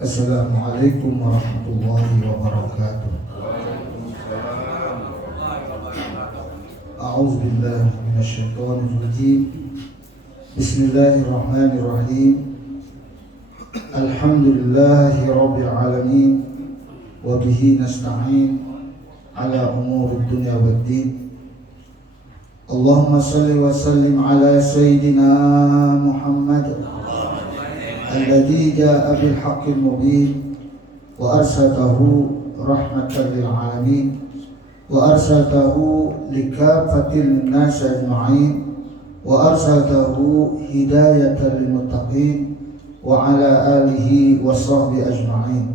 Assalamualaikum warahmatullahi wabarakatuh. A'udzu billahi minasyaitonir rajim. Bismillahirrahmanirrahim. Alhamdulillahi rabbil alamin wa bihi nasta'in ala umurid dunya waddin. Allahumma salli wa sallim ala sayyidina Muhammad alladzi jaa'a bil haqqil mubin wa arsaltahu rahmatan lil alamin wa arsaltahu likaffatil nas ajma'in wa arsaltahu hidayatan lil muttaqin wa ala alihi wa sahbihi ajma'in.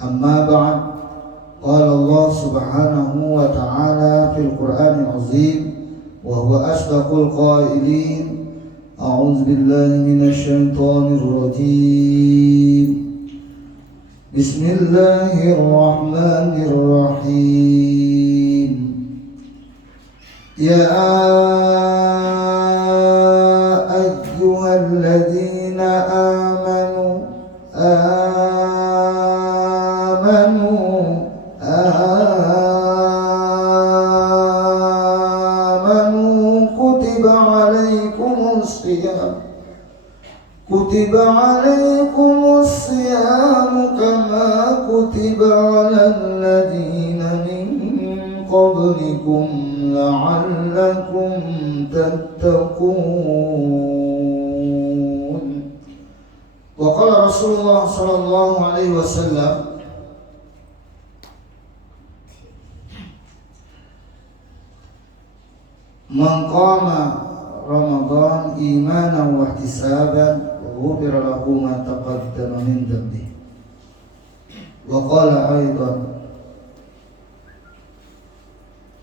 Amma ba'd. Qala Allah subhanahu wa ta'ala fil Qur'anil azim wa huwa asdaqul qailin. A'udzu billahi minasyaitonir rajim. Bismillahirrahmanirrahim. Ya ayyuhalladzina amanu kutiba alaikumus siyam kama kutiba alal ladzina min qablikum la'allakum tattaqun. Wa qala Rasulullah sallallahu alaihi wasallam, man qama Ramadan imanan wa ihtisaban ghufira lahu ma taqaddama min dhanbihi. Wa qala aidan,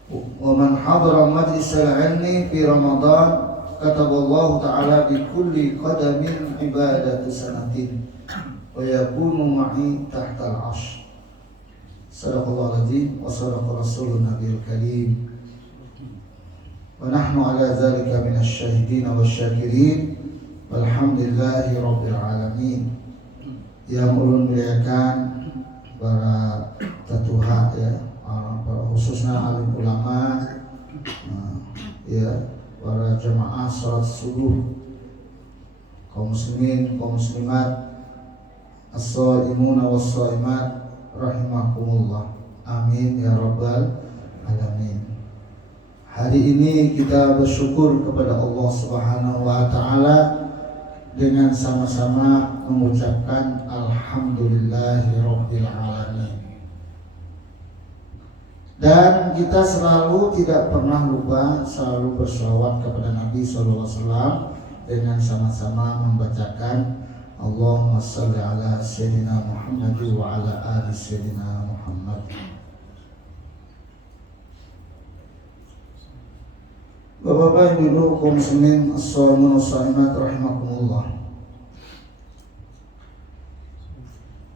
wa man hadara majlis al-'ilmi fi Ramadan kataballahu ta'ala bi kulli qadamin ibadatu sanatin wa yakunu ma'i tahta al-'arsy. Sadaqallahu al-'azim wa sadaqa rasulun nabiyil karim. Wa nahnu ala dzalika minasy syahidin wasyakirin. Walhamdulillahi rabbil alamin. Yang ulun muliakan para tatuha ya, para khususnya alim ulama ya, para jamaah salat subuh, kaum muslimin, kaum muslimat, as-shaimuna was-shaimat rahimakumullah. Amin ya rabbal alamin. Hari ini kita bersyukur kepada Allah Subhanahu wa taala dengan sama-sama mengucapkan alhamdulillahirabbil alamin. Dan kita selalu tidak pernah lupa selalu berselawat kepada Nabi sallallahu alaihi wasallam dengan sama-sama membacakan Allahumma shalli ala sayyidina Muhammad wa ala ali sayyidina Muhammad. Bapak-bapak, ibu-ibu, kaum muslimin, as-shaimun was-shaimat rahimakumullah.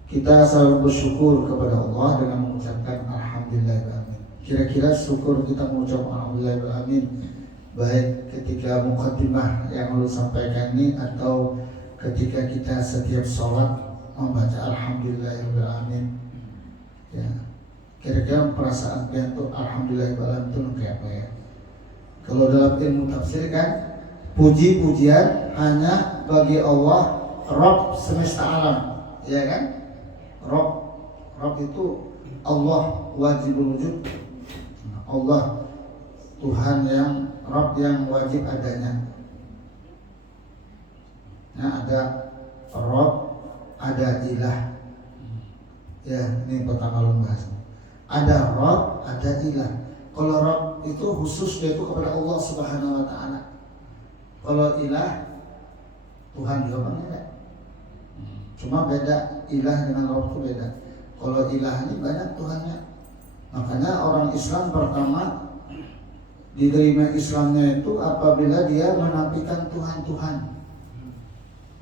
Kita selalu bersyukur kepada Allah dengan mengucapkan alhamdulillahirabbil. Kira-kira syukur kita mengucap alhamdulillahirabbil baik ketika muqaddimah yang lalu sampaikan ini atau ketika kita setiap sholat membaca alhamdulillahirabbil. Ya. Kira-kira perasaan kita tuh alhamdulillahirabbil itu kayak apa ya? Kalau dalam ilmu tafsir kan, puji-pujian hanya bagi Allah, Rabb semesta alam, ya kan? Rabb itu Allah wajibul wujud, Allah Tuhan yang Rabb yang wajib adanya. Nah, ada Rabb, ada ilah. Ya, ini pertama lu bahas. Ada Rabb, ada ilah. Kalau Rabb itu khusus yaitu kepada Allah Subhanahu wa taala. Kalau ilah, Tuhan juga beda. Cuma beda, ilah dengan Rabb itu beda. Kalau ilah ini banyak Tuhannya. Makanya orang Islam pertama diterima Islamnya itu apabila dia menafikan Tuhan-Tuhan,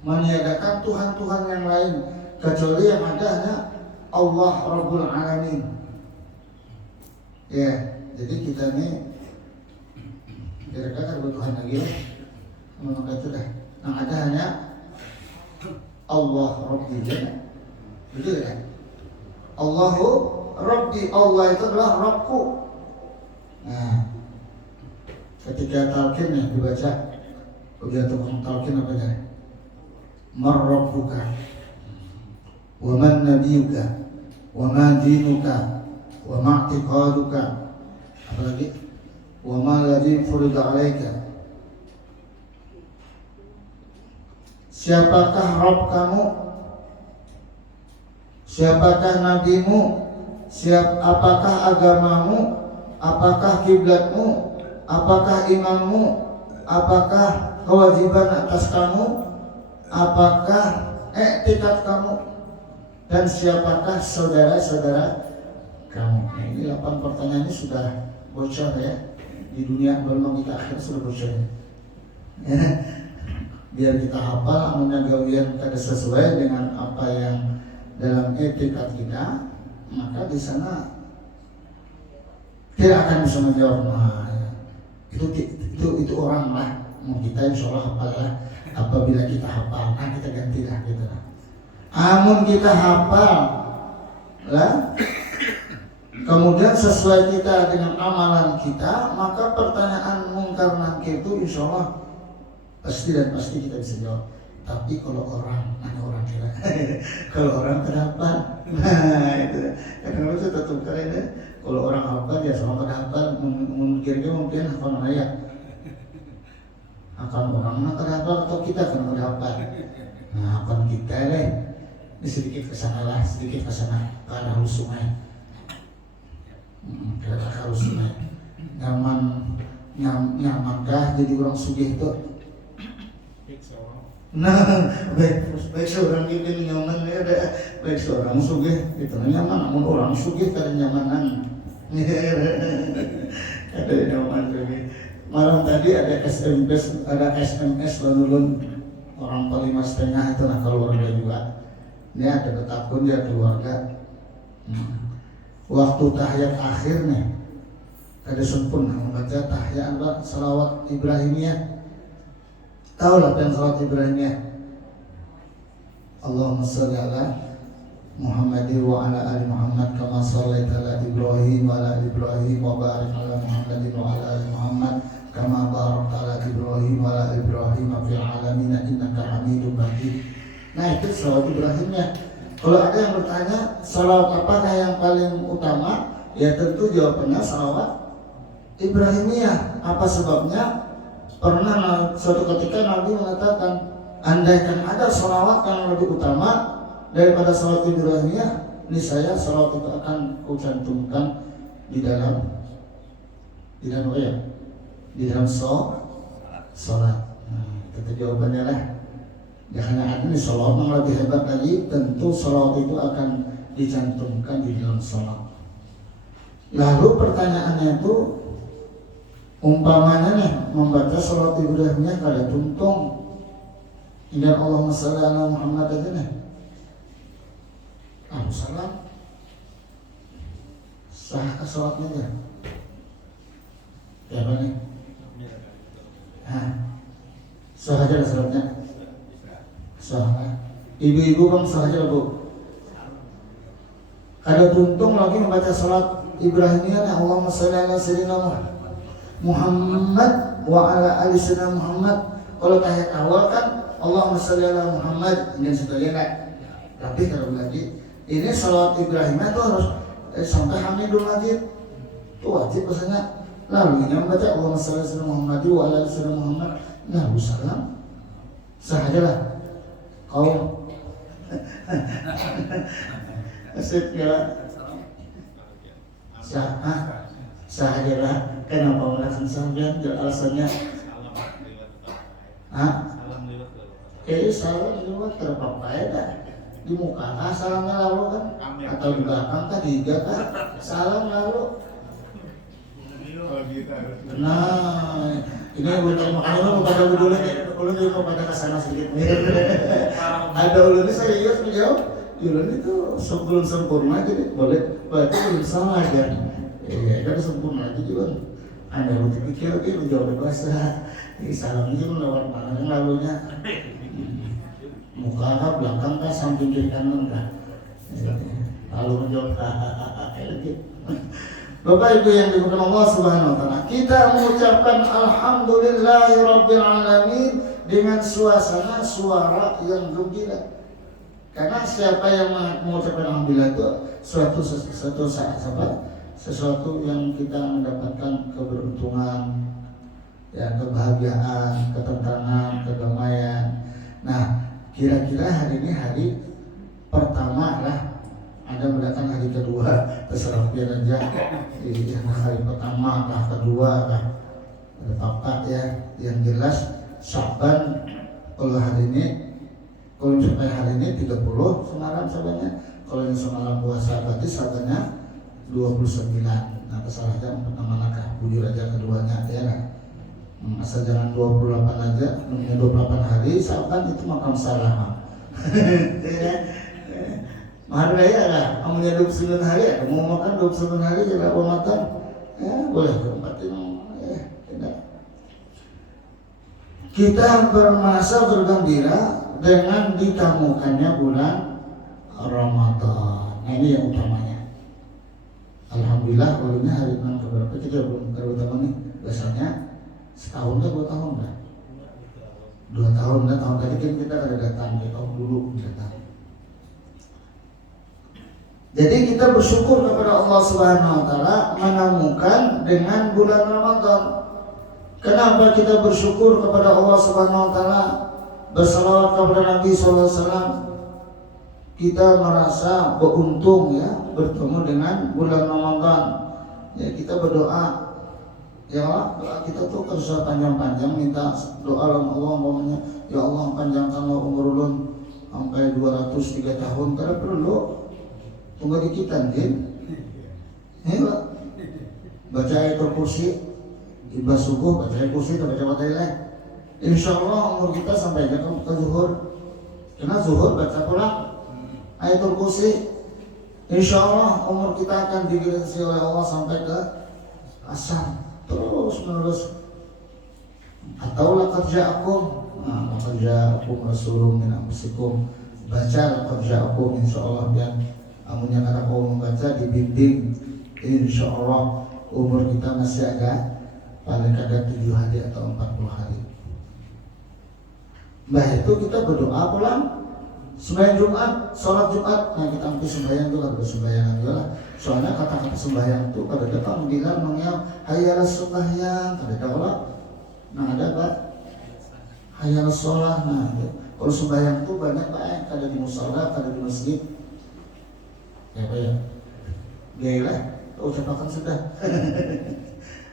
meniadakan Tuhan-Tuhan yang lain kecuali yang ada hanya Allah Rabbul Alamin. Ya. Jadi kita ini kira-kira kebutuhan lagi maka itu dah. Yang ada hanya Allah Rabbi. Betul kan? Allahu Rabbi, Allah itu adalah Rabbku. Nah, ketika talqin nih dibaca, begitu talqin apa ya? Man Rabbuka, wa man nabiyuka, wa ma dinuka, wa ma i'tiqaduka, apalagi wa ma alladhi furida 'alaika. Siapakah Rabb kamu? Siapakah nabimu? Apakah agamamu? Apakah kiblatmu? Apakah imanmu? Apakah kewajiban atas kamu? Apakah etikat kamu? Dan siapakah saudara-saudara kamu? Nah, ini 8 pertanyaan ini sudah bocor ya. Di dunia belum kita akhir sudah bocor ya. Biar kita hafal, amunnya gawian kada sesuai dengan apa yang dalam etikat kita, maka di sana tidak akan bisa menjawab. Nah, itu orang lah. Mau kita insya Allah hafal lah. Apabila kita hafal, nah kita ganti lah gitu lah. Amun kita hafal lah, kemudian sesuai kita dengan amalan kita, maka pertanyaan mungkar nakir itu insya Allah pasti dan pasti kita bisa jawab. Tapi kalau orang, mana orang kira? Kalau orang kenapa? Nah itu, kadang-kadang itu tetap keren ya. Kalau orang hafal ya sama hafal, mungkin apa namanya? Akan orang nak hafal atau kita akan hafal? Nah akan kita deh. Ini sedikit kesana lah, sedikit kesana ke arah sungai. Ke arah sungai. Nyamankah jadi orang sugih itu? Nah, baik seorang gini nyaman ya, baik seorang sugih itu nyaman, namun orang sugih kada nyamanan, kada nyaman lagi. Malam tadi ada SMS lanulun orang 5,5 itu nah keluarga juga. Ini ada betapun dia keluarga. Waktu tahiyat akhir nih, kada sempurna membaca tahiyat salawat Ibrahimiyah. Tahu lah yang salat Ibrahimiyah. Allahumma sholli ala Muhammadin wa ala ali Muhammad kama shallaita ala Ibrahim wa ala Ibrahim wa barik ala Muhammadin wa ala ali Muhammad kama barakta ala Ibrahim wa ala Ibrahim fil alamin innaka Hamidum Majid. Nah itu salat Ibrahimiyah. Kalau ada yang bertanya salawat apakah yang paling utama, ya tentu jawabannya salawat Ibrahimiyah. Apa sebabnya? Pernah suatu ketika Nabi mengatakan, andaikan ada salawat yang lebih utama daripada salawat Ibrahimiyah, niscaya salawat itu akan kucantumkan di dalam apa ya? Di dalam sholat. Nah, itu jawabannya lah. Jangan ada salawat yang lebih hebat lagi, tentu salawat itu akan dicantumkan di dalam sholat. Lalu pertanyaannya itu, umpamanya nih membaca salat Ibrahimiyah kada tuntung dengan Allahumma sholli ala Muhammad aja nih. Salam sah salatnya aja. Ya apa nih? Sah aja lah salatnya. Sah. Ibu-ibu bang sah aja lah bu. Kada tuntung lagi membaca salat Ibrahimiyah nih Allahumma sholli ala sayyidina Muhammad wa ala ali sayyidina Muhammad. Kalau tahiyat awal kan Allahumma sholli ala Muhammad dan sebagainya. Tapi kalau lagi ini salawat Ibrahimiyah itu harus sampai Hamidul Majid. Itu wajib pesannya. Lalu ini membaca Allahumma sholli ala Muhammad wa ala ali sayyidina Muhammad. Lalu salam. Sah aja lah. Kau asyik ya. Sah aja lah. Kenapa melakukan sambian? Alasannya salam lewat terpapai dah di muka salamnya lalu kan, atau di belakang kan tiga kan salam lalu. Nah ini ulun makanya mau pada dulu nih, ulun juga mau pada kesana sedikit. Ada ulun ini serius menjawab. Ulun itu sebelum sempurna jadi boleh berarti belum salah aja. Iya kan sempurna aja juga. Anda harus pikir lu jauh bahasa. Salam itu lewat mana yang lalunya. Muka kah, belakang kah, samping kiri kanan kah. Lalu menjawab Bapak Ibu yang dimuliakan Allah Subhanahu wa taala, kita mengucapkan alhamdulillahirabbil alamin dengan suasana suara yang gembira. Karena siapa yang mengucapkan alhamdulillah itu sesuatu yang kita mendapatkan keberuntungan, ya, kebahagiaan, ketenangan, kedamaian. Nah, kira-kira hari ini hari pertama lah, Anda mendatang hari kedua, terserah biar aja. Hari pertama lah, kedua lah, ada fakta ya. Yang jelas Syaban kalau hari ini, kalau sampai hari ini 30 semalam Syabannya. Kalau yang semalam puasa berarti Syabannya 29. Nah, kesalahan pertama-tama bujur aja keduanya ya kan. Asal jangan 28 aja, 28 hari Syaban itu makam salah. Mahal raya lah, amunya 29 hari, ada mau makan 29 hari, tidak mau makan, ya boleh tempatin, ya tidak. Kita bermasa bergembira dengan ditamukannya bulan Ramadan. Nah, ini yang utamanya. Alhamdulillah, kalau ini hari enam keberapa kita belum terutama nih. Biasanya setahun kan 2 tahun kan? 2 tahun kan, tahun tadi kan kita ada datang, tahun dulu datang. Jadi kita bersyukur kepada Allah Subhanahu wa taala menemukan dengan bulan Ramadan. Kenapa kita bersyukur kepada Allah Subhanahu wa taala? Bersalawat kepada Nabi sallallahu alaihi wasallam. Kita merasa beruntung ya bertemu dengan bulan Ramadan. Ya, kita berdoa, ya Allah, doa kita tuh harus panjang-panjang, minta doa sama Allah umpamanya, ya Allah panjangkanlah umur ulun sampai 203 tahun, karena perlu tunggu dikitan kan? Hebat. Baca ayatul kursi, ibas subuh baca ayatul kursi, baca lain. Insya Allah umur kita sampai ke zuhur. Karena zuhur baca pulang ayatul kursi. Insya Allah umur kita akan digiring oleh Allah sampai ke asar. Terus menerus. Atau laqad ja'akum rasulun min anfusikum. Baca laqad ja'akum, insya Allah dan amunnya kata kau membaca dibimbing, insya Allah umur kita masih agak paling kadang 7 hari atau 40 hari. Mbah itu kita berdoa pulang sembahyang Jumat, sholat Jumat. Nah kita nanti sembahyang itu ada sembahyang aja lah. Soalnya kata-kata sembahyang itu pada datang bilang nongnya hayya sembahyang, kada ada lah. Nah ada pak hayya sholat. Nah kalau sembahyang itu banyak pak, kada di musala, kada di masjid. Ya Pak ya, gaya lah, ucapakan sudah.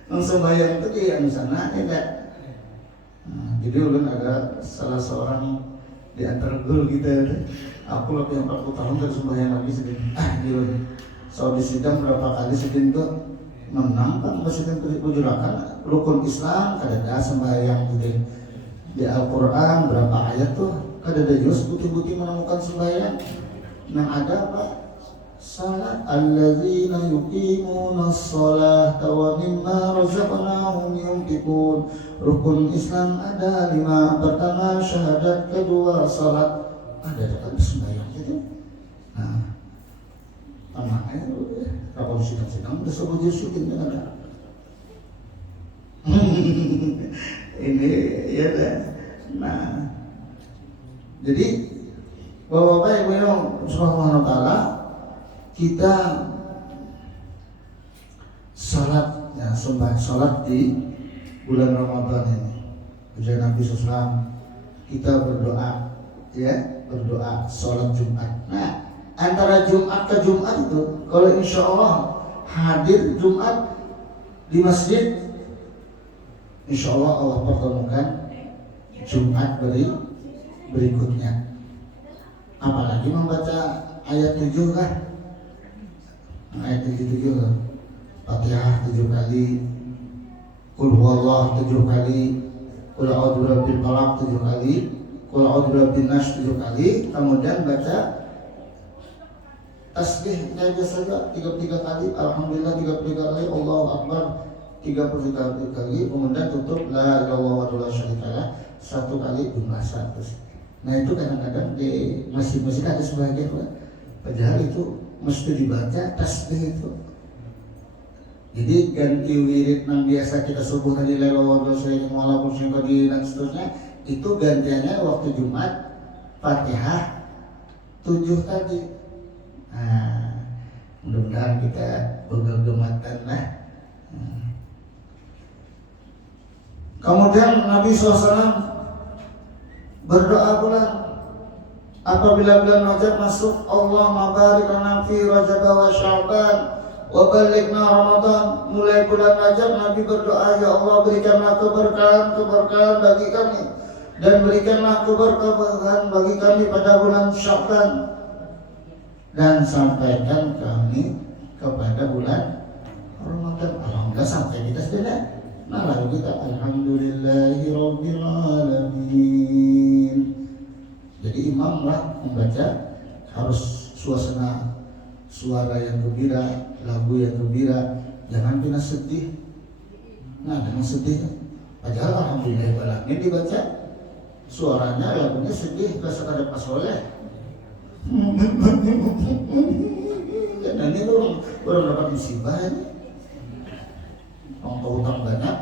Nang sembahyang itu di sana enggak. Nah, jadi ulun ada salah seorang di antara guru kita, aku lebih 40 tahun dari sembahyang lagi sedih. Gitu. So di sidang berapa kali sedih itu menang kan, sedih penjelakan rukun Islam, kadang sembahyang gitu. Di Al-Quran berapa ayat tuh, kadang ada juz bukti-bukti menemukan sembahyang. Nah ada Pak. Salat alladzina yuqimuna as-salata wa mimma razaqnahum yunfiqun. Rukun Islam ada 5. Pertama syahadat, kedua salat, ada dekat sembahyang gitu. Nah, tanahnya kalau sidang-sidang udah sebut Yusukin kan ada. Ini ya kan. Nah, jadi Bapak-bapak Ibu yang subhanahu wa ta'ala, kita salat ya, salat di bulan Ramadan ini. Ujian Nabi SAW, kita berdoa ya, berdoa salat Jumat. Nah, antara Jumat ke Jumat itu, kalau insya Allah hadir Jumat di masjid, insya Allah Allah pertemukan Jumat berikutnya. Apalagi membaca ayat 7 kan? Ayat 7 Fatihah 7 kali, Qul huwallah 7 kali, Qul a'udzu birabbil falaq 7 kali, Qul a'udzu birabbin nas 7 kali, kemudian baca tasbih kayak biasa 33 kali, alhamdulillah 33 kali, Allahu akbar 33 kali, kemudian tutup la ilaha illallah wa la syarikalah 1 kali bahasa terus. Nah itu kadang-kadang di masjid-masjid ada sebagian Padahal itu mesti dibaca tasbih itu. Jadi ganti wirid yang biasa kita subuh tadi lelawar dosain walaupun singkodi dan seterusnya, itu gantiannya waktu Jumat Fatihah 7 tadi. Nah, mudah-mudahan kita bergematan lah. Kemudian Nabi SAW berdoa pula apabila bulan Rajab masuk, Allahumma barik lana fi Rajab wa Sya'ban wa balighna Ramadan. Mulai bulan Rajab Nabi berdoa, ya Allah berikanlah keberkahan bagi kami dan berikanlah keberkahan bagi kami pada bulan Sya'ban dan sampaikan kami kepada bulan Ramadan. Alhamdulillah sampai kita sudah. Nah lalu kita alhamdulillahi rabbil alamin. Jadi imam lah membaca harus suara yang gembira, lagu yang gembira, jangan pernah sedih. Nah jangan sedih. Padahal alhamdulillah ini dibaca suaranya lagunya sedih, rasa ada pasoleh. Dan ini orang dapat musibah ini. Orang hutang banyak.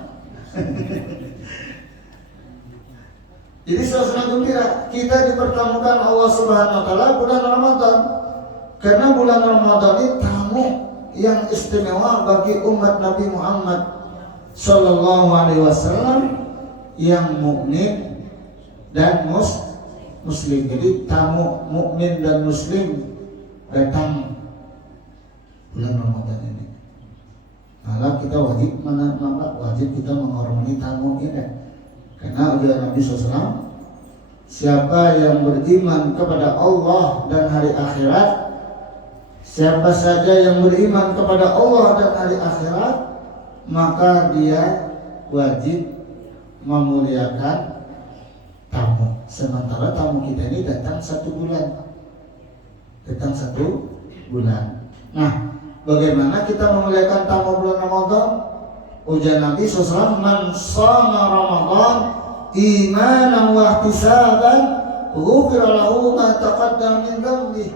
Jadi suasana gembira, kita dipertemukan Allah Subhanahu wa taala bulan Ramadan. Karena bulan Ramadan ini tamu yang istimewa bagi umat Nabi Muhammad sallallahu alaihi wasallam yang mukmin dan muslim. Jadi tamu mukmin dan muslim datang bulan Ramadan ini. Malah kita wajib kita menghormati tamu ini. Karena udah Nabi SAW, siapa yang beriman kepada Allah dan hari akhirat, siapa saja yang beriman kepada Allah dan hari akhirat, maka dia wajib memuliakan tamu. Sementara tamu kita ini datang 1 bulan. Nah, bagaimana kita memuliakan tamu bulan Ramadan? Ujar Nabi SAW, man shoma Ramadan imanan wa ihtisaban ghufira lahu ma taqaddama min dhanbi.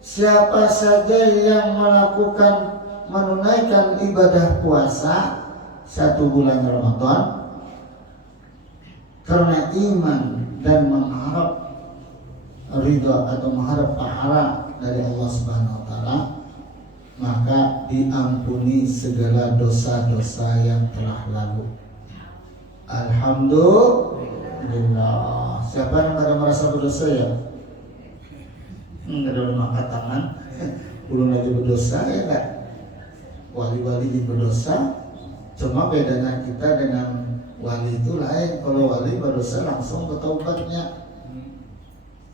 Siapa saja yang menunaikan ibadah puasa 1 bulan Ramadan karena iman dan mengharap ridha atau mengharap pahala dari Allah Subhanahu wa taala, maka diampuni segala dosa-dosa yang telah lalu. Alhamdulillah. Siapa yang ada merasa berdosa ya? Enggak ada angkat tangan. Belum lagi berdosa ya enggak? Wali-wali yang berdosa. Cuma bedanya kita dengan wali itu lain. Kalau wali berdosa langsung bertaubatnya.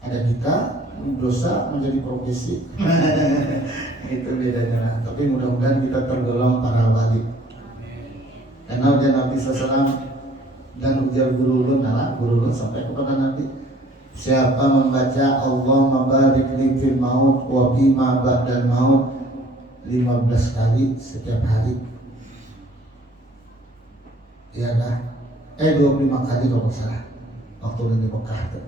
Ada kita dosa menjadi profesi. Itu bedanya lah. Tapi mudah-mudahan kita tergolong para wali. Karena ujian Nabi SAW dan ujar guru ulun sampai kepada Nabi, siapa membaca Allahumma barik li fil maut wa bima ba'dal maut 15 kali setiap hari, iyalah 25 kali kalau salah waktu di Mekah itu.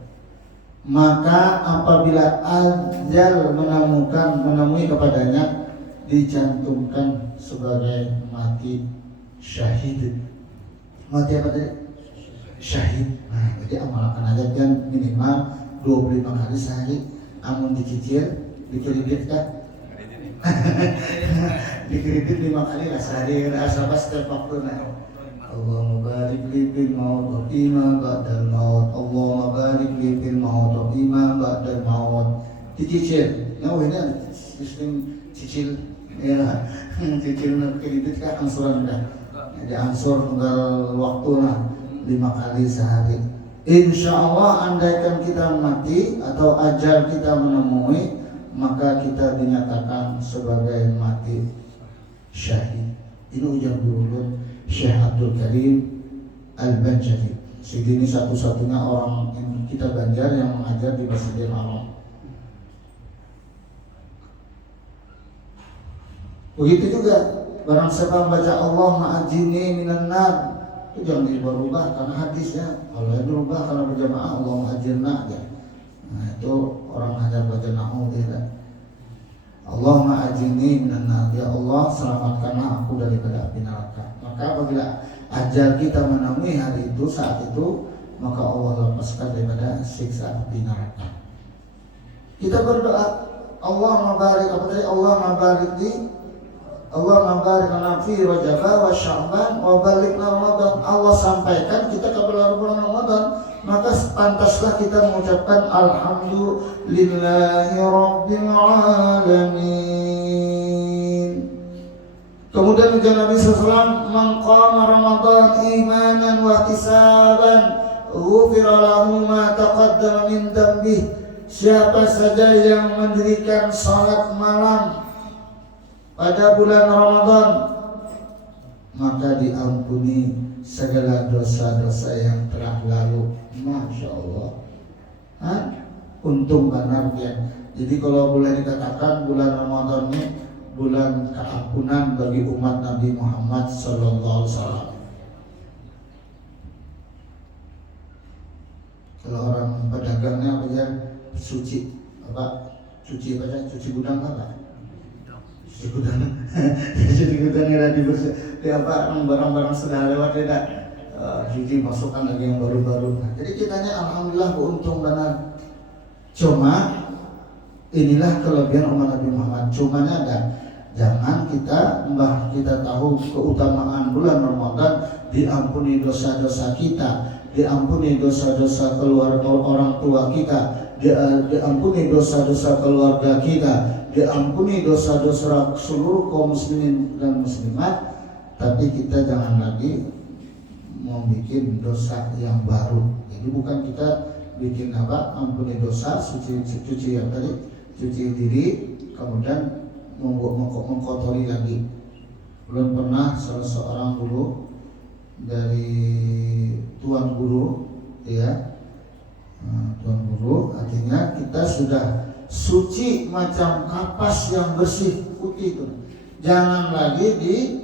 Maka apabila ajal menemui kepadanya, dicantumkan sebagai mati syahid. Mati apa tadi? Syahid. Nah, jadi amalkan aja kan minimal 25 kali sehari. Amun dicicil, dikredit kan? Dikredit 5 kali lah sehari. Asal setiap waktu nah. Allahumma barik li fil maut wa bima ba'dal maut. Allahumma barik li fil maut wa bima ba'dal maut. Dicicil. Nah, ini sistem cicil ya. Cicil kredit kan angsuran dah. Jadi ansur tunggal waktu lah 5 kali sehari. Insya Allah andaikan kita mati atau ajal kita menemui, maka kita dinyatakan sebagai mati syahid. Ini ujar dulu Syekh Abdul Karim Al-Banjari. Ini satu-satunya orang kita Banjar yang mengajar di Masjidil Haram. Begitu juga barang siapa membaca Allah ma'ajini minan nar, itu jangan dirubah karena hadisnya. Kalau yang dirubah karena berjamaah Allah ma'ajirna aja. Nah itu orang hanya baca na'udz tidak. Allahumma ajirni minan nar, ya Allah selamatkanlah aku daripada api neraka. Maka apabila ajal kita menemui hari itu, saat itu, maka Allah lepaskan daripada siksa api neraka. Kita berdoa, Allah mabarik apa tadi? Allah mabarik lana fi Rajab wa Sya'ban wa balikna Ramadan. Allah sampaikan kita kepada bulan Ramadan, maka pantaslah kita mengucapkan alhamdulillahi rabbil alamin. Kemudian ujar Nabi SAW, man qama Ramadan imanan wa ihtisaban ghufira lahu ma taqaddama min dhanbihi. Siapa saja yang mendirikan salat malam pada bulan Ramadan, maka diampuni segala dosa-dosa yang telah lalu. Masya Allah. Untung benar ya. Jadi kalau boleh dikatakan bulan Ramadan ini bulan keampunan bagi umat Nabi Muhammad Sallallahu Alaihi Wasallam. Kalau orang pedagangnya apa ya, suci gudang apa? Cuci gudang. Cuci gudang yang dibersih. Apa barang-barang sudah lewat tidak? Cuci masukkan lagi yang baru-baru. Jadi kitanya alhamdulillah beruntung benar. Cuma inilah kelebihan umat Nabi Muhammad. Cumanya ada, jangan kita tahu keutamaan bulan Ramadan, diampuni dosa-dosa kita, diampuni dosa-dosa keluarga orang tua kita, diampuni dosa-dosa keluarga kita, diampuni dosa-dosa seluruh kaum muslimin dan muslimat. Tapi kita jangan lagi membuat dosa yang baru. Jadi bukan kita bikin ampuni dosa, cuci yang tadi, cuci diri, kemudian mengkotori lagi. Belum pernah salah seorang guru dari tuan guru, ya, tuan guru, artinya kita sudah suci macam kapas yang bersih putih itu. Jangan lagi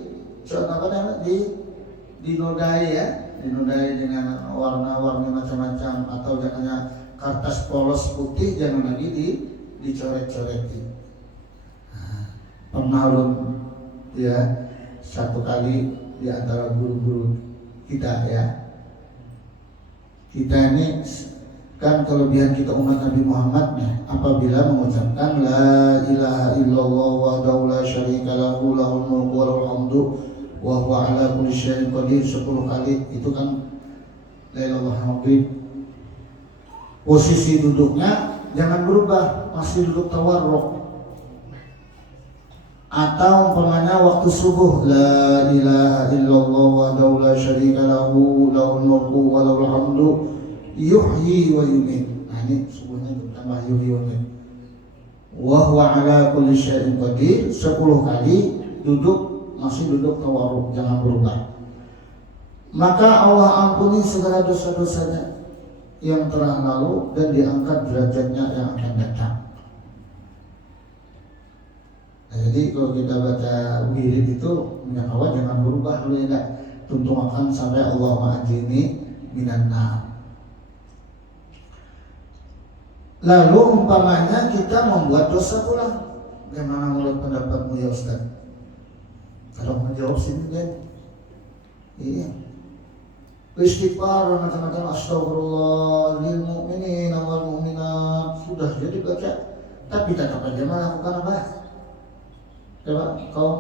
dinodai ya, dinodai dengan warna-warni macam-macam, atau jangannya kertas polos putih jangan lagi dicoret-coretin. Pernah ya, satu kali di antara guru-guru kita ya, kita ini kan kelebihan kita umat Nabi Muhammad nih, apabila mengucapkan la ilaha illallah wahdahu la syarika lahu lahul mulku wa lahul hamdu wa huwa ala kulli syai'in qadir 10 kali, itu kan la ilaha illallah. Posisi duduknya jangan berubah, masih duduk tawarruk. Atau umpamanya waktu subuh, la ilaha illallah wahdahu la syarika lahu lahul mulku wa lahul hamdu yuhyi wa yumiit. Nah ini subuhnya tambah yuhyi wa yumiit. Wa huwa ala kulli syai'in qadir 10 kali duduk, masih duduk tawarruk, jangan berubah. Maka Allah ampuni segala dosa-dosanya yang telah lalu dan diangkat derajatnya yang akan datang. Nah, jadi kalau kita baca wirid itu menyatakan jangan berubah dulu ya, tuntung akan sampai Allahumma ajirni minan nar. Lalu umpamanya kita membuat dosa pula, bagaimana menurut pendapatmu ya Ustaz? Kalau menjawab sini kan, iya, istighfar macam-macam, astagfirullah lil mu'minin wal mu'minat sudah jadi baca, tapi tetap aja melakukan apa? Coba kau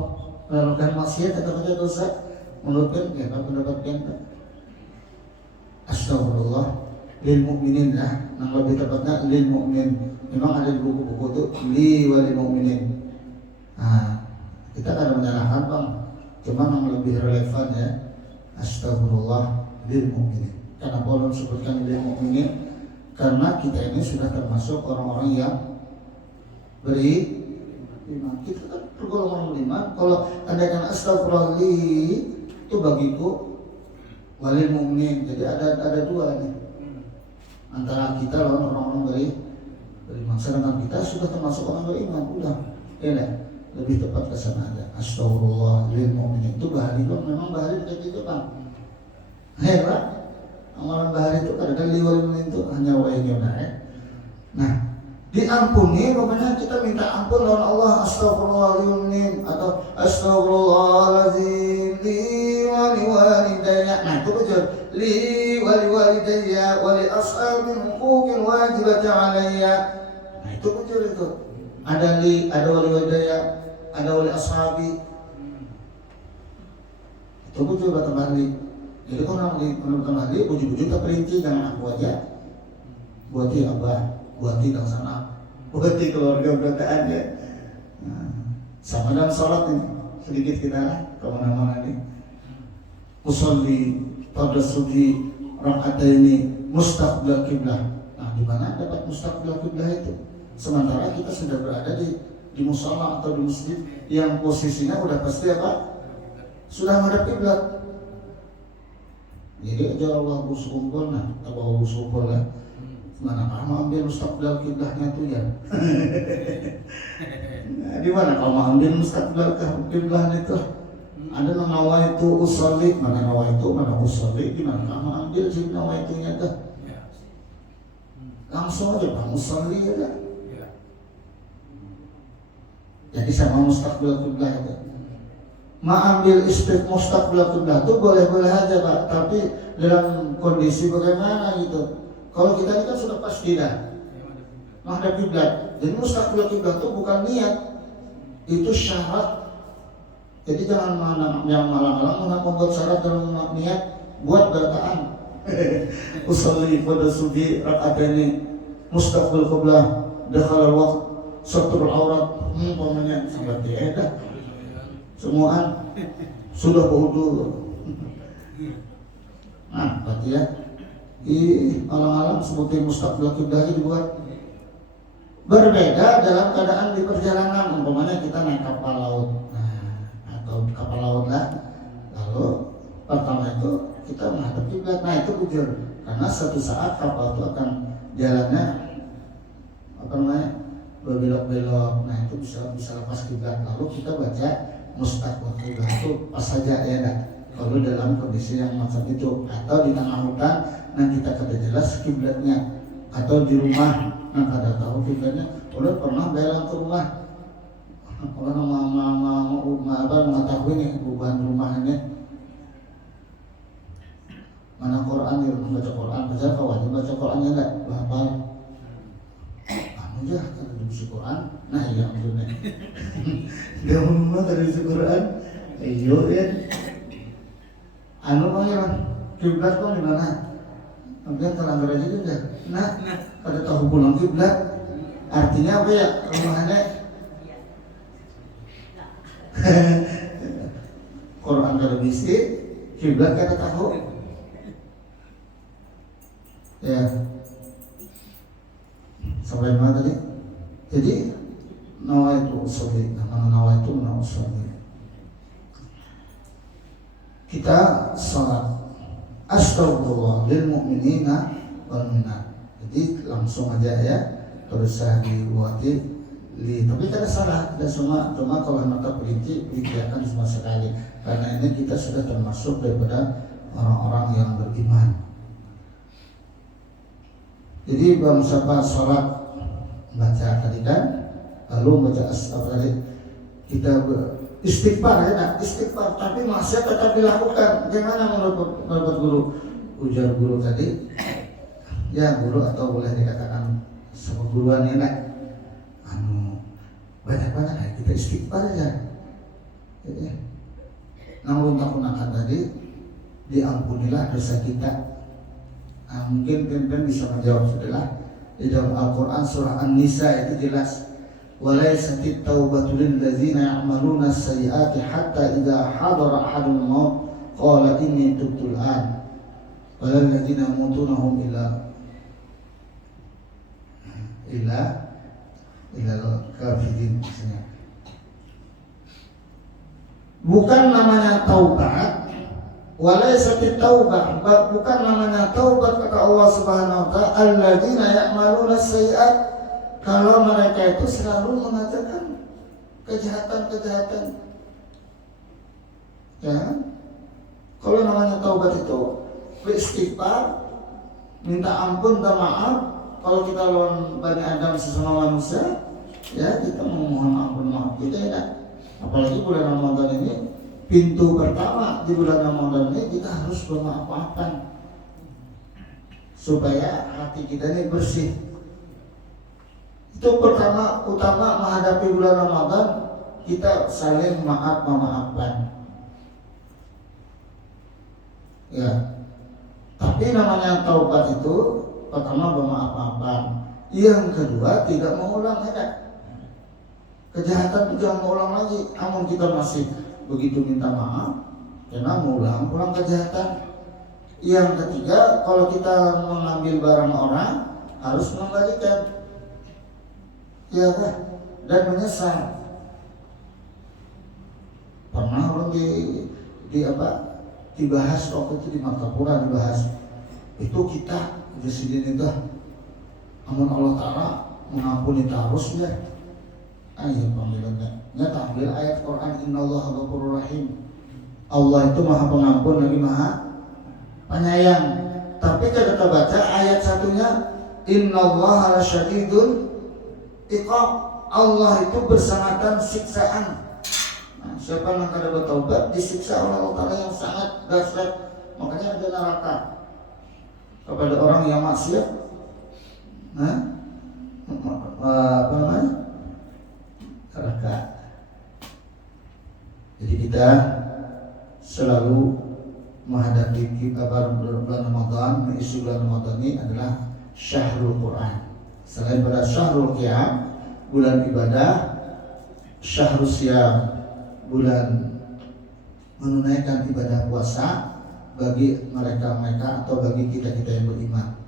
melakukan maksiat atau baca dosa, menurut kan ya, pendapat kan astagfirullah lil mu'minin lah, yang lebih tepatnya lil mu'min. Memang ada di buku-buku itu li walil mu'minin. Nah, kita kadang menyalahkan bang, cuma yang lebih relevan ya astagfirullah lil mu'minin. Kenapa Allah sebutkan lil mu'minin? Karena kita ini sudah termasuk orang-orang yang beriman. Kita kan tergolongan beriman. Kalau andaikan astagfirullah li itu bagiku walil mu'minin. Jadi ada dua nih antara kita lawan orang-orang beriman. Sedangkan kita sudah termasuk orang beriman. Udah, ya lebih tepat ke sana aja. Astagfirullah lil mu'minin itu bahari dong. Memang bahari kayak gitu bang. Hebat. Amalan bahari itu kadang-kadang liwal itu hanya wahyu naik. Nah, diampuni, pokoknya kita minta ampun lawan Allah, astagfirullahaladzim atau astagfirullahaladzim li wali walidayya. Nah itu bujur li wali walidayya wali ashabil huquqil wajibati alayya. Nah itu bujur itu. Ada li, ada wali walidayya, ada wali ashabi. Itu bujur batang li. Jadi kalau menurut li, bujur-bujur tak perinci, jangan aku aja. Buati abah, buati dan sana, buati keluarga berataan ya. Nah, sama dalam sholat ini sedikit kita kemana-mana nih. Usolli pada suci rakaat ini mustaqbil kiblah. Nah, di mana dapat mustaqbil kiblah itu? Sementara kita sudah berada di musola atau di masjid yang posisinya udah pasti apa? Sudah menghadap kiblat. Jadi aja Allah bersyukur, nah, Allah bersyukur lah. Mana kamu ambil mustaqbil kiblahnya tuh ya? Nah, di mana kamu ambil mustaqbil kiblahnya itu? Ada nawa itu usolli, mana nawa itu, mana usolli, di mana kamu ambil sih nawa itunya tuh? Langsung aja kamu usolli aja. Jadi sama mustaqbil kiblah itu. Ambil mustaqbil kiblah itu boleh-boleh aja Pak, tapi dalam kondisi bagaimana gitu? Kalau kita ini kan sudah pasti dah menghadap kiblat. Jadi mustaqbil kiblat itu bukan niat, itu syarat. Jadi jangan yang malang-malang membuat syarat dalam niat buat berataan. Usolli pada subuh rakaat ini mustaqbil kiblah dakhala waqt satrul aurat. Pokoknya seperti itu. Semuaan sudah berwudu. Nah, berarti ya. Alang-alang seperti mustaqbil kiblah dibuat berbeda dalam keadaan di perjalanan. Umpamanya kita naik kapal laut, nah, atau kapal laut lah. Lalu pertama itu kita menghadap kiblat. Nah itu bujur, karena suatu saat kapal itu akan jalannya apa namanya berbelok-belok. Nah itu bisa lepas kiblat. Lalu kita baca mustaqbil kiblah itu pas saja ya dah. Kalau dalam kondisi yang macam itu, atau di tengah hutan, nah kita kada jelas kiblatnya, atau di rumah, nah kada tahu kiblatnya. Udah pernah belang ke rumah, orang mengetahui nih perubahan rumahnya. Mana Quran di rumah baca Quran, baca kawan baca Qurannya enggak, hafal. Aja kada bisa Quran, nah iya maksudnya. Dia rumah kada bisa Quran, iyo ya. Anu pangeran kiblat kok di mana? Mungkin teranggar aja juga. Nah, pada tahu pulang kiblat artinya apa ya rumahnya? Quran kada bisa, kiblat kada tahu. Ya. Sampai mana tadi? Jadi nawa itu usolli, nama nawa itu nawa usolli. Kita salat astagfirullah lil mu'minina wal mu'minat. Jadi langsung aja ya, berusaha dibuati li. Tapi kada salah, ada cuma kalau mata perinci akan sama sekali. Karena ini kita sudah termasuk daripada orang-orang yang beriman. Jadi bangsa salat baca tadi kan, lalu baca apa tadi? Kita istighfar ya, istighfar, tapi masih tetap dilakukan. Gimana menurut guru? Ujar guru tadi, ya guru atau boleh dikatakan sama guruan ya nak, banyak kita istighfar ya. Namun tak gunakan tadi, diampunilah dosa kita. Nah, mungkin kan bisa menjawab sudahlah. Di dalam Al-Quran surah An-Nisa itu jelas. وليست التوبة للذين يعملون السيئات حتى إذا حضر أحدهم الموت قال إني تبت الآن ولا الذين يموتونهم إلا الكافرين. Bukan namanya taubat, walaysat taubah, bukan namanya taubat kata Allah Subhanahu wa taala, alladzina ya'maluna as-sayyi'at, kalau mereka itu selalu mengatakan kejahatan-kejahatan. Ya. Kalau namanya taubat itu beristighfar, minta ampun dan maaf kalau kita lawan Bani Adam sesama manusia, ya kita memohon ampun maaf kita ya. Apalagi bulan Ramadan ini, pintu pertama di bulan Ramadan ini kita harus bermaaf-maafan supaya hati kita ini bersih. Itu pertama utama menghadapi bulan Ramadan, kita saling memaafkan. Ya. Tapi namanya taubat itu pertama bermaaf-maafan. Yang kedua tidak mengulang kejahatan itu, jangan mengulang lagi. Namun kita masih begitu minta maaf karena mengulang kejahatan. Yang ketiga, kalau kita mengambil barang orang harus mengembalikan, ya kan? Dan menyesal. Pernah orang dibahas waktu itu di Martapura dibahas. Itu kita di sini itu, amun Allah Ta'ala mengampuni terus ya. Ayo panggilannya. Nyata ambil ayat Quran, Innallaha Ghafurur Rahim. Allah itu Maha Pengampun lagi Maha Penyayang. Tapi kita baca ayat satunya, Innallaha Lasyadidul Iqab. Allah itu bersangatan siksaan. Nah, siapa yang kada bertaubat disiksa oleh Allah Ta'ala yang sangat dahsyat. Makanya ada neraka kepada orang yang maksiat. Apa namanya? Neraka. Jadi kita selalu menghadapi bulan Ramadan. Isu bulan Ramadan ini adalah Syahrul Quran. Selain pada Syahrul Qiyam, bulan ibadah, Syahrul Siyam, bulan menunaikan ibadah puasa bagi mereka atau bagi kita yang beriman.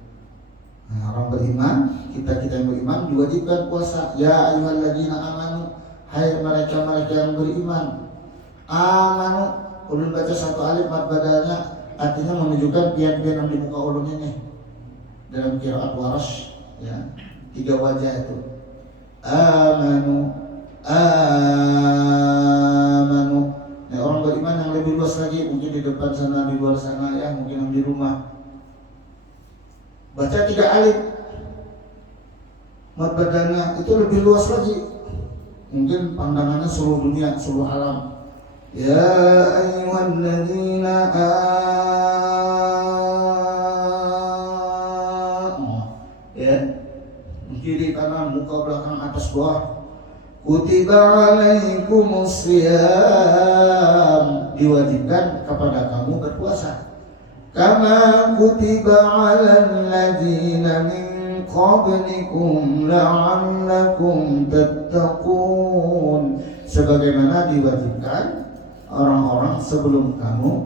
Nah, orang beriman, kita yang beriman diwajibkan puasa. Ya ayyuhalladzina amanu, hai mereka yang beriman. Amanu, ulun baca satu alif mad badalnya, artinya menunjukkan pian-pian yang di muka ulun ini dalam qiraat Warsh, ya, 3 wajah itu. Amanu. Nah, orang beriman yang lebih luas lagi, mungkin di depan sana, di luar sana, ya, mungkin yang di rumah. Baca 3 alif mad badalnya itu lebih luas lagi. Mungkin pandangannya seluruh dunia, seluruh alam. Ya ayyuhalladzina ya, kiri kanan, muka belakang, atas bawah. Kutiba alaikumus shiyam, diwajibkan kepada kamu berpuasa. Kama kutiba alal ladzina min qablikum la'allakum tattaqun, sebagaimana diwajibkan orang-orang sebelum kamu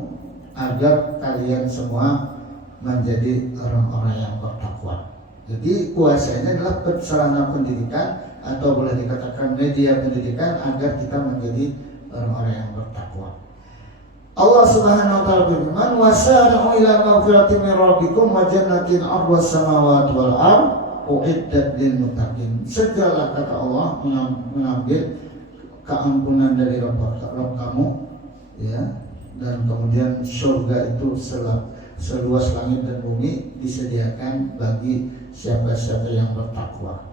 agar kalian semua menjadi orang-orang yang bertakwa. Jadi puasa ini adalah sarana pendidikan atau boleh dikatakan media pendidikan agar kita menjadi orang-orang yang bertakwa. Allah Subhanahu wa taala berfirman, "Wasari'u ila maghfiratin min rabbikum wa jannatin 'arduhas samawati wal ardh u'iddat lil muttaqin." Segala kata Allah mengambil keampunan dari Rabb kamu, ya, dan kemudian surga itu seluas langit dan bumi disediakan bagi siapa-siapa yang bertakwa.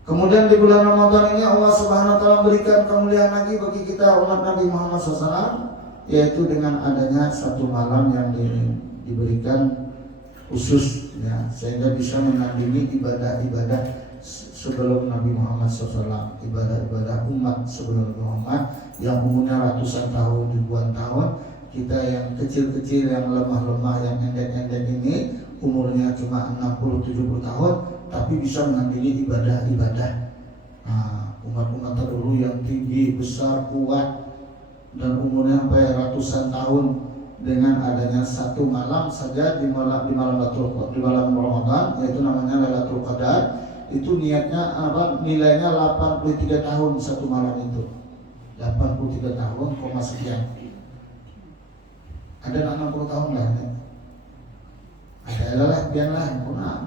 Kemudian di bulan Ramadan ini Allah Subhanahu wa taala berikan kemuliaan lagi bagi kita umat Nabi Muhammad SAW, yaitu dengan adanya satu malam yang diberikan khusus, ya, sehingga bisa menandingi ibadah-ibadah sebelum Nabi Muhammad SAW, ibadah-ibadah umat sebelum Nabi Muhammad yang umurnya ratusan tahun, ribuan tahun. Kita yang kecil-kecil, yang lemah-lemah, yang endek-endek ini umurnya cuma 60-70 tahun, tapi bisa menandingi ibadah-ibadah umat-umat terdahulu yang tinggi, besar, kuat, dan umurnya sampai ratusan tahun. Dengan adanya satu malam saja di malam Ramadan, yaitu namanya Lailatul Qadar, itu niatnya nilainya 83 tahun satu malam itu. 83 tahun, sekian. Ada 60 tahun lah ya. Ada lah, biarlah,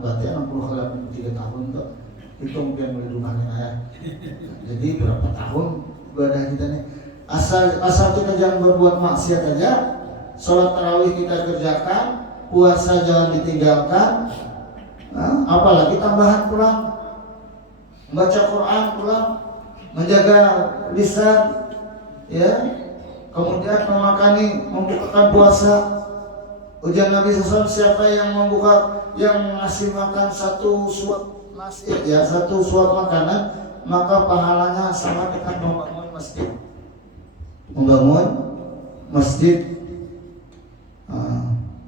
berarti 60 kali 83 tahun tuh. Hitung biar beli rumahnya ya. Jadi berapa tahun ibadah kita nih? Asal kita jangan berbuat maksiat aja. Sholat tarawih kita kerjakan, puasa jangan ditinggalkan. Apalagi tambahan pulang membaca Quran, pulang menjaga lisan, ya, kemudian membukakan puasa. Ujian Nabi SAW, siapa yang ngasih makan satu suap nasi, ya, satu suap makanan, maka pahalanya sama dengan membangun masjid.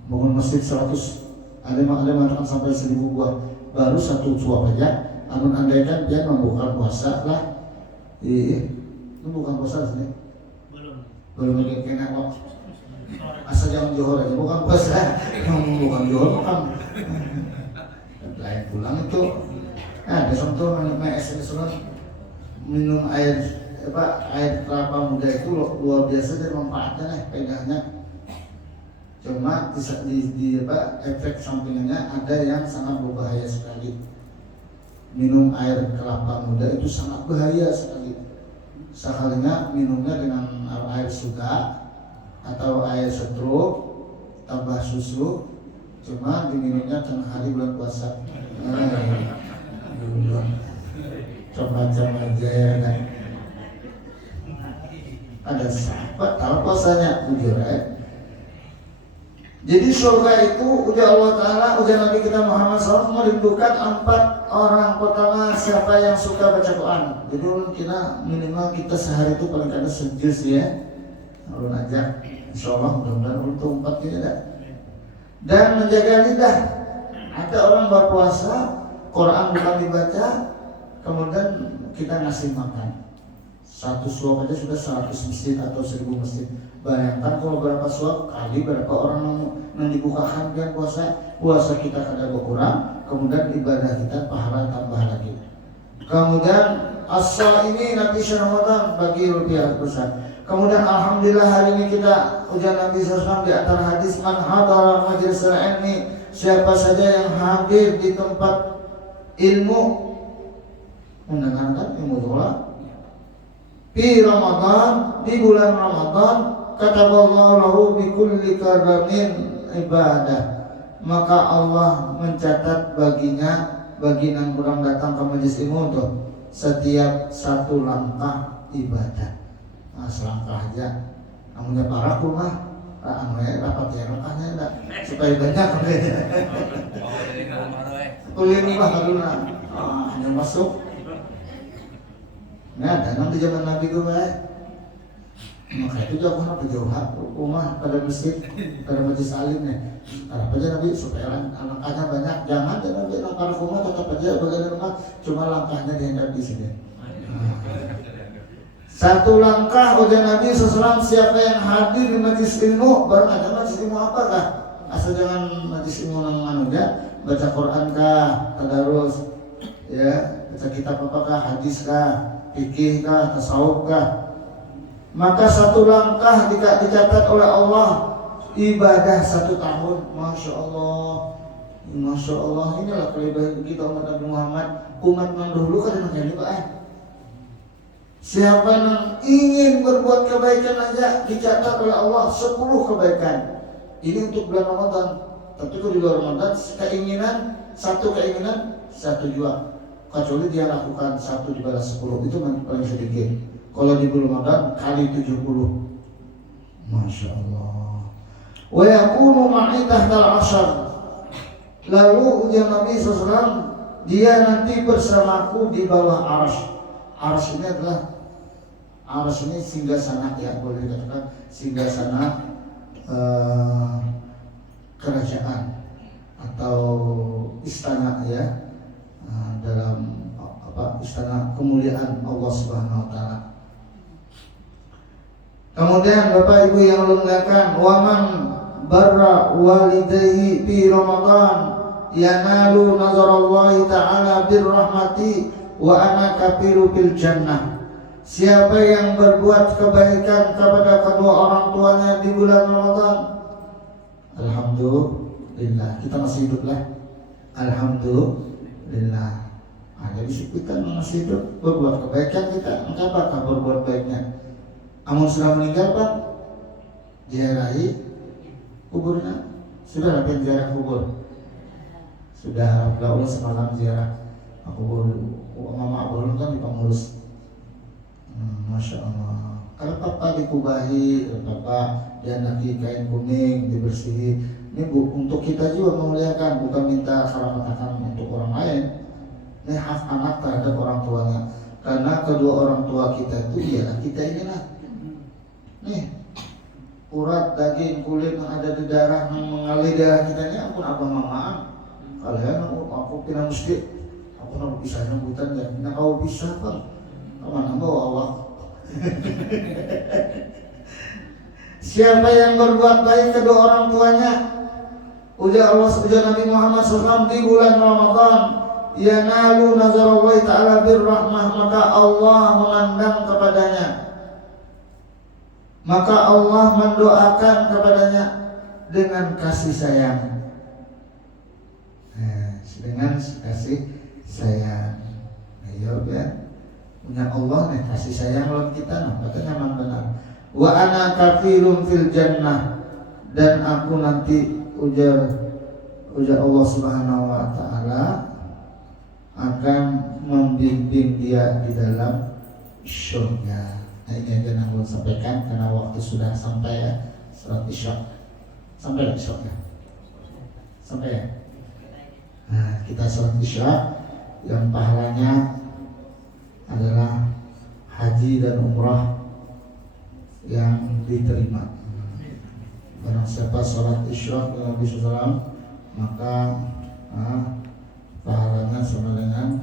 Bangun masjid 100, ada mengatakan sampai 1000 buah, baru satu suap aja. Namun andaikan dia membuka puasa lah, itu bukan puasa sih, belum lagi kena waktu. Asal jangan johor aja, bukan puasa. Bukan johor, bukan. Lain pulang itu. Nah, besok tuh minum air kelapa muda itu luar biasa dari manfaatnya nih, faedahnya. Cuma efek sampingnya ada yang sangat berbahaya sekali. Minum air kelapa muda itu sangat bahaya sekali. Sekalinya minumnya dengan air suda atau air setruk tambah susu, cuma diminumnya tengah hari bulan puasa. Coba-coba aja ya kan. Ada sahabat tahu puasanya jujur ya. Jadi surga itu udah Allah Ta'ala, udah Nabi kita Muhammad SAW merindukan 4 orang. Pertama, siapa yang suka baca Quran. Jadi minimal kita sehari itu paling kadang sejus ya. Lalu aja, insya Allah mudah-mudahan untuk 4 ini ada. Dan menjaga lidah. Ada orang berpuasa, Quran bukan dibaca, kemudian kita ngasih makan. Satu suap aja sudah 100 masjid atau 1000 masjid. Bayangkan kalau berapa suap kali berapa orang yang dibukakan dengan puasa kita kada berkurang, kemudian ibadah kita pahala tambah lagi. Kemudian asal ini nanti Ramadan bagi rupiah besar. Kemudian alhamdulillah hari ini kita ujian Nabi SAW di antara hadis, man hadara majlis ilmi, siapa saja yang hadir di tempat ilmu, mendengarkan ilmu doa di Ramadan, di bulan Ramadan, kataballahu lahu bi kulli karamin ibadah, maka Allah mencatat baginya, bagi yang kurang datang ke majelis ilmu tuh, setiap satu langkah ibadah. Nah, selangkah aja, namanya para rumah, rapat ya langkahnya enggak, supaya banyak kuliah rumah karuna, hanya masuk. Nah, danang di zaman Nabi itu maka itu jauh rumah pada masjid, pada majlis alim nih. Harap aja Nabi supaya langkahnya banyak. Jangan Nabi langkah rumah tetap aja bagian rumah, cuma langkahnya dihendap di sini. Satu langkah ujian Nabi SAW, siapa yang hadir di majlis ilmu, baru ada majlis ilmu apakah? Asal jangan majlis ilmu yang baca Quran kah, tadarus, ya, baca kitab apakah, hadis kah, fikih kah, tasawuf kah. Maka satu langkah dicatat oleh Allah ibadah 1 tahun. Masya Allah, Masya Allah. Inilah kelebihan kita umat Nabi Muhammad. Umat yang dulu kan yang ini Pak. Siapa yang ingin berbuat kebaikan aja dicatat oleh Allah 10 kebaikan. Ini untuk bulan Ramadan. Tapi kalau di luar Ramadan satu keinginan 1 jua. Kecuali dia lakukan 1 dibalas 10, itu paling sedikit. Kalau di bulan Ramadan kali 70. Masya Allah. Wa yakunu ma'i tahtal ashar. Lalu ujian Nabi SAW, dia nanti bersamaku di bawah arsy. Arsy ini adalah ini singgasana, ya, boleh dikatakan singgasana kerajaan atau istana, ya, dalam istana kemuliaan Allah Subhanahu wa taala. Kemudian Bapak Ibu yang muliakan, waman barra walidayhi fi Ramadan yanalu nazarallahi ta'ala birrahmati wa ana kafiru bil jannah. Siapa yang berbuat kebaikan kepada kedua orang tuanya di bulan Ramadan, alhamdulillah, kita masih hidup lah, alhamdulillah. Jadi kita masih hidup, berbuat kebaikan kita, maka apakah berbuat baiknya? Amun sudah meninggal Pak, diarahi kuburnya, Sudah latihan ziarah kubur? Sudah, Allah semalam ziarah kubur. Mama Abulun kan di pengurus. Masya Allah. Kalau papa dikubahi, papa diandaki kain kuning, dibersihi. Ini bu, untuk kita juga memuliakan, bukan minta karamatakan untuk orang lain. Ini hak anak terhadap orang tuanya. Karena kedua orang tua kita itu ya kita inilah. Nih, urat, daging, kulit yang ada di darah yang mengalir darah kita ini ampun abang mamaan. Kalian aku pinang mesti, aku nak bisa nyambutan ya. Nah kau bisa bang, kemana bawa awak? Siapa yang berbuat baik kedua orang tuanya, ujar Nabi Muhammad SAW di bulan Ramadan, yanalu nazarallahi ta'ala birrahmah, maka Allah memandang kepadanya, maka Allah mendoakan kepadanya dengan kasih sayang. Dengan kasih sayang. Ayo ya, punya Allah nih kasih sayang lawan kita, nah katanya nyaman benar. Wa ana kafirun fil jannah, dan aku nanti ujar Allah Subhanahu wa taala akan membimbing dia di dalam surga. Nah ini yang aku sampaikan karena waktu sudah sampai ya, surat Isya. Sampai ya Isya? Sampai ya? Nah kita surat Isya yang pahalanya adalah haji dan umrah yang diterima. Barang siapa sholat isyraq dengan Nabi SAW, maka pahalanya sama dengan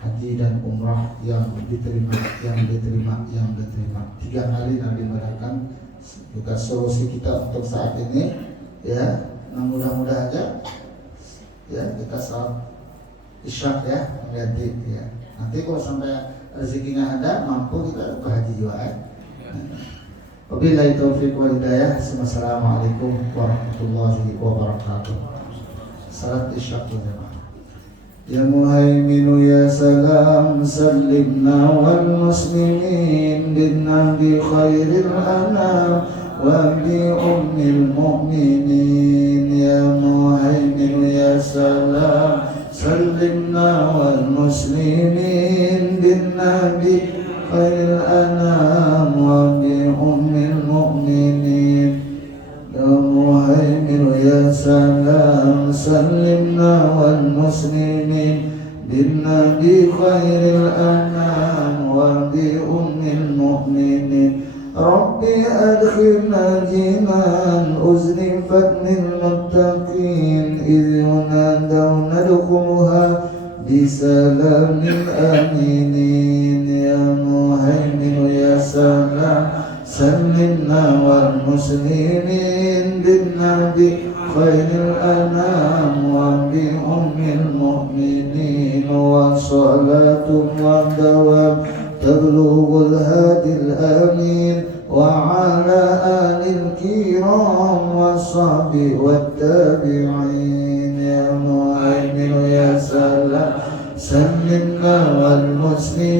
haji dan umrah yang diterima. 3 kali Nabi mengatakan. Kita solusi kita untuk saat ini ya, mudah-mudahan aja ya kita sholat isyraq ya, mengganti ya. Nanti kalau sampai rezekinya ada, mampu kita ke haji juga ya. Wabillahi taufiq wal hidayah. Assalamualaikum warahmatullahi wabarakatuh. Salat isyraq jamaah. Ya muhaiminu ya salam, sallimna wal muslimin bin nabi khairil anam wa bi ummil mu'minin. Ya muhaiminu ya salam, sallimna wal muslimin bin nabi khairil anam wa bi ummil mu'minin. Ya muhaimin ya salam, sallimna wal muslimin bin nabi khairil anam wa bi ummil mu'minin. Rabbi adkhilna jinan uzlifat lil muttaqin idh yunadawna dukhuluha bisalamin aminin. Ya muhaimin ya salam, sallimna wal muslimin bin nabi khairil anam wa bi ummil mu'minin. Wa salatu wa dawam tablughul hadil amin wa ala alil kiram wa sahbi wa tabi'in. Ya mu'aymin ya salam, sallimna wal muslimin